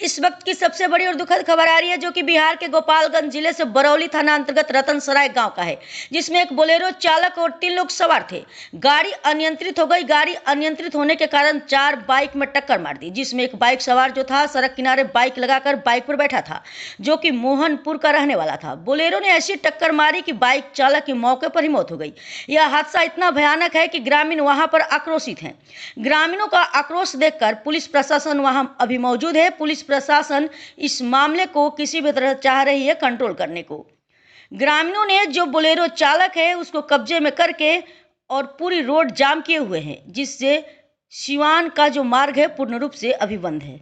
इस वक्त की सबसे बड़ी और दुखद खबर आ रही है जो कि बिहार के गोपालगंज जिले से बरौली थाना अंतर्गत रतनसराय गांव का है, जिसमें एक बोलेरो चालक और 3 लोग सवार थे। गाड़ी अनियंत्रित हो गई। गाड़ी अनियंत्रित होने के कारण 4 बाइक में टक्कर मार दी, जिसमें एक बाइक सवार जो था सड़क किनारे बाइक लगाकर बाइक पर बैठा था, जो कि मोहनपुर का रहने वाला था। बोलेरो ने ऐसी टक्कर मारी कि बाइक चालक की मौके पर ही मौत हो गई। यह हादसा इतना भयानक है कि ग्रामीण वहां पर आक्रोशित हैं। ग्रामीणों का आक्रोश देखकर पुलिस प्रशासन वहां अभी मौजूद है। पुलिस प्रशासन इस मामले को किसी भी तरह चाह रही है कंट्रोल करने को। ग्रामीणों ने जो बोलेरो चालक है उसको कब्जे में करके और पूरी रोड जाम किए हुए हैं, जिससे सिवान का जो मार्ग है पूर्ण रूप से अभी बंद है।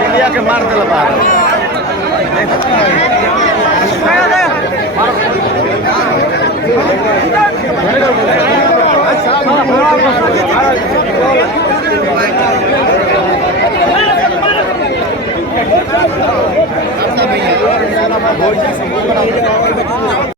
इंडिया के मार दिल